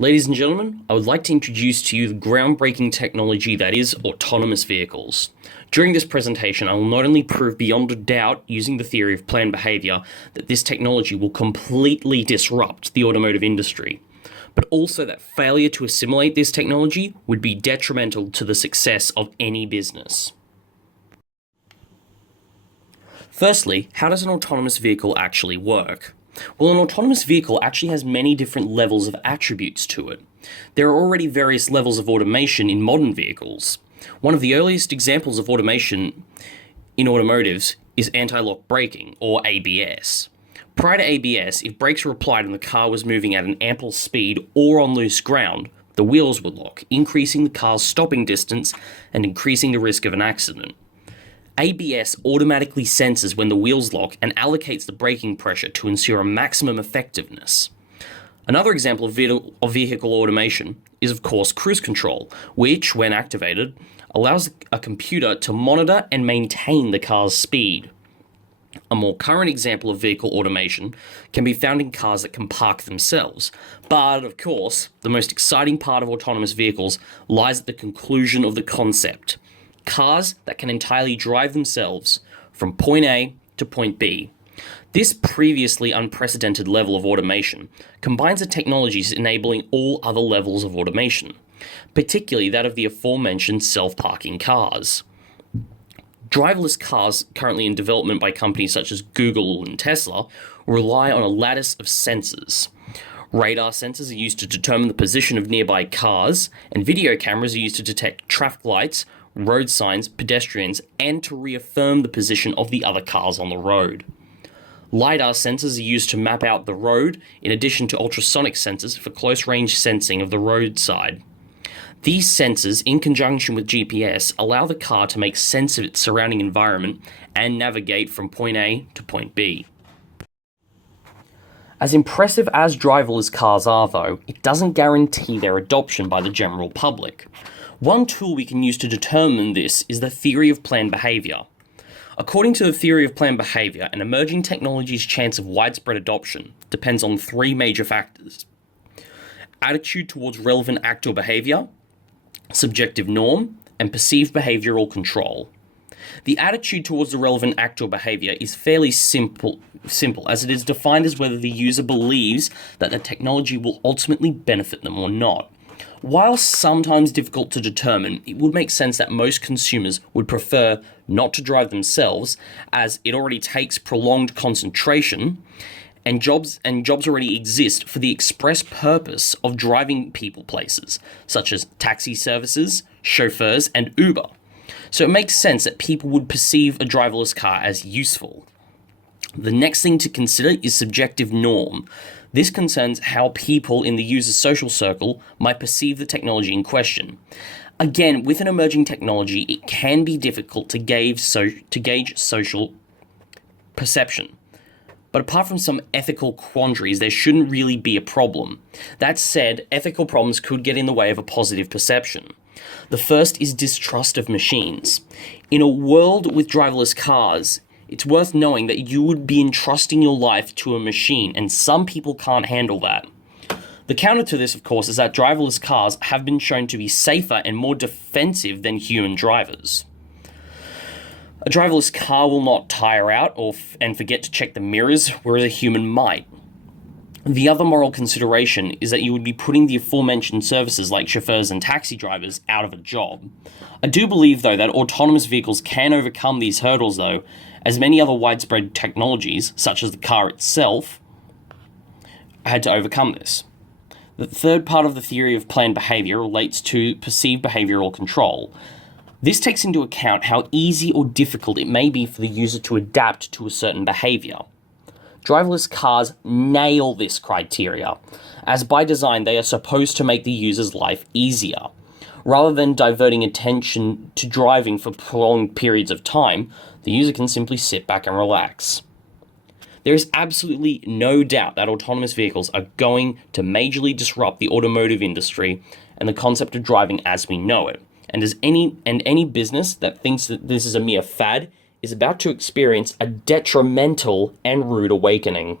Ladies and gentlemen, I would like to introduce to you the groundbreaking technology that is autonomous vehicles. During this presentation, I will not only prove beyond a doubt, using the theory of planned behavior, that this technology will completely disrupt the automotive industry, but also that failure to assimilate this technology would be detrimental to the success of any business. Firstly, how does an autonomous vehicle actually work? Well, an autonomous vehicle actually has many different levels of attributes to it. There are already various levels of automation in modern vehicles. One of the earliest examples of automation in automotives is anti-lock braking, or ABS. Prior to ABS, if brakes were applied and the car was moving at an ample speed or on loose ground, the wheels would lock, increasing the car's stopping distance and increasing the risk of an accident. ABS automatically senses when the wheels lock and allocates the braking pressure to ensure a maximum effectiveness. Another example of vehicle automation is, of course, cruise control, which, when activated, allows a computer to monitor and maintain the car's speed. A more current example of vehicle automation can be found in cars that can park themselves. But, of course, the most exciting part of autonomous vehicles lies at the conclusion of the concept. Cars that can entirely drive themselves from point A to point B. This previously unprecedented level of automation combines the technologies enabling all other levels of automation, particularly that of the aforementioned self-parking cars. Driverless cars currently in development by companies such as Google and Tesla rely on a lattice of sensors. Radar sensors are used to determine the position of nearby cars, and video cameras are used to detect traffic lights, road signs, pedestrians, and to reaffirm the position of the other cars on the road. LiDAR sensors are used to map out the road, in addition to ultrasonic sensors for close-range sensing of the roadside. These sensors, in conjunction with GPS, allow the car to make sense of its surrounding environment and navigate from point A to point B. As impressive as driverless cars are, though, it doesn't guarantee their adoption by the general public. One tool we can use to determine this is the theory of planned behavior. According to the theory of planned behavior, an emerging technology's chance of widespread adoption depends on three major factors: attitude towards relevant act or behavior, subjective norm, and perceived behavioral control. The attitude towards the relevant act or behavior is fairly simple, as it is defined as whether the user believes that the technology will ultimately benefit them or not. While sometimes difficult to determine, it would make sense that most consumers would prefer not to drive themselves, as it already takes prolonged concentration, and jobs already exist for the express purpose of driving people places, such as taxi services, chauffeurs, and Uber. So it makes sense that people would perceive a driverless car as useful. The next thing to consider is subjective norm. This concerns how people in the user's social circle might perceive the technology in question. Again, with an emerging technology, it can be difficult to gauge social perception. But apart from some ethical quandaries, there shouldn't really be a problem. That said, ethical problems could get in the way of a positive perception. The first is distrust of machines. In a world with driverless cars, it's worth knowing that you would be entrusting your life to a machine, and some people can't handle that. The counter to this, of course, is that driverless cars have been shown to be safer and more defensive than human drivers. A driverless car will not tire out and forget to check the mirrors, whereas a human might. The other moral consideration is that you would be putting the aforementioned services like chauffeurs and taxi drivers out of a job. I do believe, though, that autonomous vehicles can overcome these hurdles, though, as many other widespread technologies, such as the car itself, had to overcome this. The third part of the theory of planned behavior relates to perceived behavioral control. This takes into account how easy or difficult it may be for the user to adapt to a certain behavior. Driverless cars nail this criteria, as by design they are supposed to make the user's life easier. Rather than diverting attention to driving for prolonged periods of time, the user can simply sit back and relax. There is absolutely no doubt that autonomous vehicles are going to majorly disrupt the automotive industry and the concept of driving as we know it. And any business that thinks that this is a mere fad is about to experience a detrimental and rude awakening.